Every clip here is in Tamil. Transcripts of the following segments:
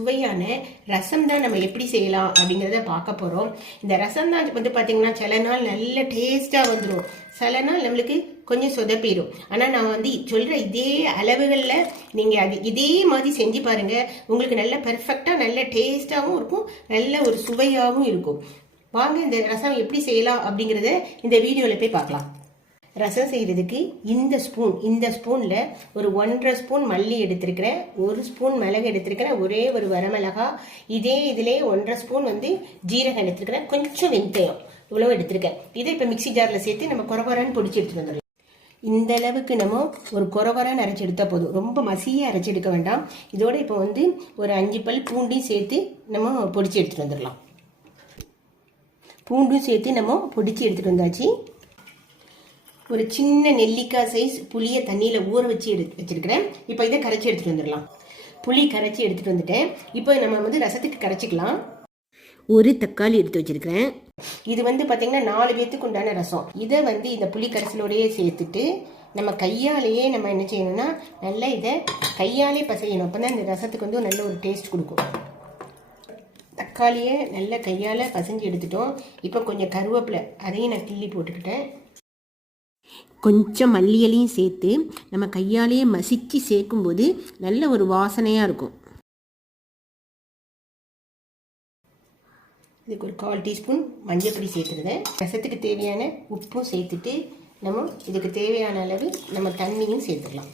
சுவையான ரசம் தான் நம்ம எப்படி செய்யலாம் அப்படிங்கிறத பார்க்க போகிறோம். இந்த ரசம் தான் வந்து பார்த்தீங்கன்னா சில நாள் நல்ல டேஸ்ட்டாக வந்துடும், சில நாள் நம்மளுக்கு கொஞ்சம் சொதப்பிடும். ஆனால் நான் வந்து சொல்கிற இதே அளவுகளில் நீங்கள் அது இதே மாதிரி செஞ்சு பாருங்கள், உங்களுக்கு நல்ல பெர்ஃபெக்டாக நல்ல டேஸ்ட்டாகவும் இருக்கும், நல்ல ஒரு சுவையாகவும் இருக்கும். வாங்க இந்த ரசம் எப்படி செய்யலாம் அப்படிங்கிறத இந்த வீடியோவில் போய் பார்க்கலாம். ரசம் செய்கிறதுக்கு இந்த ஸ்பூனில் ஒரு 1.5 ஸ்பூன் மல்லி எடுத்திருக்கிறேன், 1 ஸ்பூன் மிளகு எடுத்திருக்கிறேன், ஒரே ஒரு வரமிளகா, இதே இதிலே 1.5 ஸ்பூன் வந்து ஜீரகம் எடுத்திருக்கிறேன், கொஞ்சம் வெந்தயம், இவ்வளோ எடுத்திருக்கேன். இதை இப்போ மிக்சி ஜாரில் சேர்த்து நம்ம கொரகொரன்னு பொடிச்சு எடுத்துகிட்டு வந்துடலாம். இந்த அளவுக்கு நம்ம ஒரு கொரகொரன்னு அரைச்சி எடுத்தால் போதும், ரொம்ப மசியாக அரைச்சி எடுக்க வேண்டாம். இதோட இப்போ வந்து ஒரு 5 பல் பூண்டையும் சேர்த்து நம்ம பொடிச்சு எடுத்துகிட்டு வந்துடலாம். பூண்டும் சேர்த்து நம்ம பொடிச்சு எடுத்துகிட்டு வந்தாச்சு. ஒரு சின்ன நெல்லிக்காய் சைஸ் புளியை தண்ணியில் ஊற வச்சு வச்சிருக்கிறேன். இப்போ இதை கரைச்சி எடுத்துகிட்டு வந்துடலாம். புளி கரைச்சி எடுத்துகிட்டு வந்துட்டேன். இப்போ நம்ம வந்து ரசத்துக்கு கரைச்சிக்கலாம். ஒரு தக்காளி எடுத்து வச்சிருக்கிறேன். இது வந்து பார்த்தீங்கன்னா 4 பேத்துக்கு உண்டான ரசம். இதை வந்து இந்த புளி கரைசலோடையே சேர்த்துட்டு நம்ம கையாலேயே நம்ம என்ன செய்யணும்னா நல்லா இதை கையாலே பசையணும். அப்போ தான் இந்த ரசத்துக்கு வந்து நல்ல ஒரு டேஸ்ட் கொடுக்கும். தக்காளியை நல்லா கையால் பசைஞ்சு எடுத்துட்டோம். இப்போ கொஞ்சம் கருவேப்பிலை அதையும் நான் கிள்ளி போட்டுக்கிட்டேன். கொஞ்சம் மல்லியலையும் சேர்த்து நம்ம கையாலேயே மசிச்சு சேர்க்கும்போது நல்ல ஒரு வாசனையாக இருக்கும். இதுக்கு ஒரு 1/4 டீஸ்பூன் மஞ்சள் பொடி சேர்த்துருந்தேன். ரசத்துக்கு தேவையான உப்பும் சேர்த்துட்டு நம்ம இதுக்கு தேவையான அளவு நம்ம தண்ணியும் சேர்த்துக்கலாம்.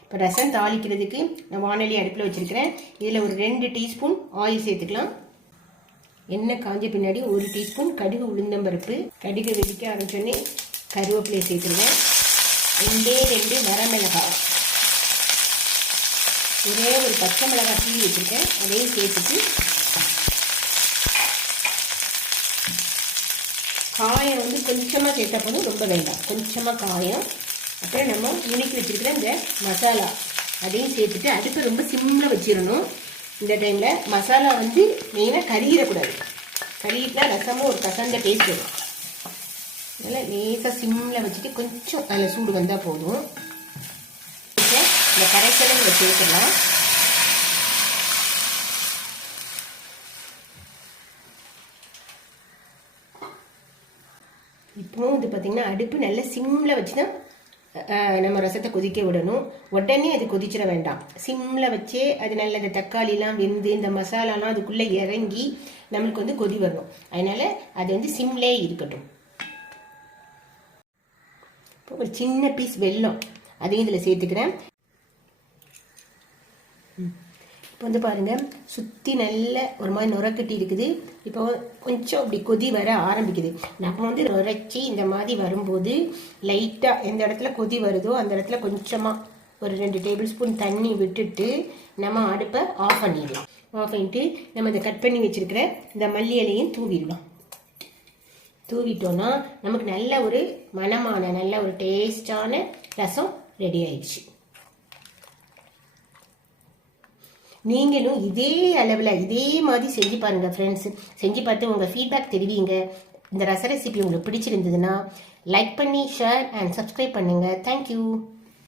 இப்போ ரசம் தாளிக்கிறதுக்கு நான் வானொலி அடுப்பில் வச்சுருக்கிறேன். இதில் ஒரு 2 டீஸ்பூன் ஆயில் சேர்த்துக்கலாம். எண்ணெய் காஞ்ச பின்னாடி 1 டீஸ்பூன் கடுகு உளுந்தம்பருப்பு, கடுகு வெடிக்க ஆரம்பிச்சோடனே கருவேப்பிலையை சேர்த்துருவேன். 2 வரமிளகாய், ஒரே ஒரு பச்சை மிளகாய் தீ வச்சுருக்கேன், அதையும் சேர்த்துட்டு காயம் வந்து கொஞ்சமாக சேர்த்தா போதும், ரொம்ப வேண்டாம், கொஞ்சமாக காயம். அப்புறம் நம்ம நுணுக்கி வச்சுருக்கிற இந்த மசாலா அதையும் சேர்த்துட்டு அடுப்பை ரொம்ப சிம்மில் வச்சிடணும். இந்த டைமில் மசாலா வந்து மெயினாக கருகிடக்கூடாது, கருகிட்டா ரசமும் ஒரு கசந்த டேஸ்ட் வரும். அதனால் லேசாக சிம்மில் வச்சுட்டு கொஞ்சம் அதில் சூடு வந்தால் போதும். இந்த கரைசலை இதை சேர்த்துடலாம். இப்போவும் இது பார்த்திங்கன்னா அடுப்பு நல்ல சிம்மில் வச்சு தான் நம்ம ரசத்தை கொதிக்க விடணும். உடனே அது கொதிச்சிட வேண்டாம். சிம்மில் வச்சே அது நல்ல இந்த தக்காளிலாம் வெந்து இந்த மசாலாலாம் அதுக்குள்ளே இறங்கி நம்மளுக்கு வந்து கொதி வரணும். அதனால் அது வந்து சிம்லே இருக்கட்டும். இப்போ ஒரு சின்ன பீஸ் வெல்லம் அதையும் இதில் சேர்த்துக்கிறேன். இப்போ வந்து பாருங்கள், சுற்றி நல்ல ஒரு மாதிரி நுரக்கட்டி இருக்குது. இப்போ கொஞ்சம் அப்படி கொதி வர ஆரம்பிக்குது. நம்ம வந்து நுரைச்சி இந்த மாதிரி வரும்போது லைட்டாக எந்த இடத்துல கொதி வருதோ அந்த இடத்துல கொஞ்சமாக ஒரு 2 டேபிள் ஸ்பூன் தண்ணி விட்டுட்டு நம்ம அடுப்பை ஆஃப் பண்ணிடலாம். ஆஃப் பண்ணிட்டு நம்ம இந்த கட் பண்ணி வச்சுருக்கிற இந்த மல்லி இலையும் தூவிடலாம். தூவிட்டோன்னா நமக்கு நல்ல ஒரு மணமான நல்ல ஒரு டேஸ்டான ரசம் ரெடி ஆயிடுச்சு. நீங்களும் இதே அளவில் இதே மாதிரி செஞ்சு பாருங்கள் ஃப்ரெண்ட்ஸ். செஞ்சு பார்த்து உங்கள் ஃபீட்பேக் தெரிவிங்க. இந்த ரச ரெசிபி உங்களுக்கு பிடிச்சிருந்ததுன்னா லைக் பண்ணி ஷேர் அண்ட் சப்ஸ்கிரைப் பண்ணுங்கள். தேங்க்யூ.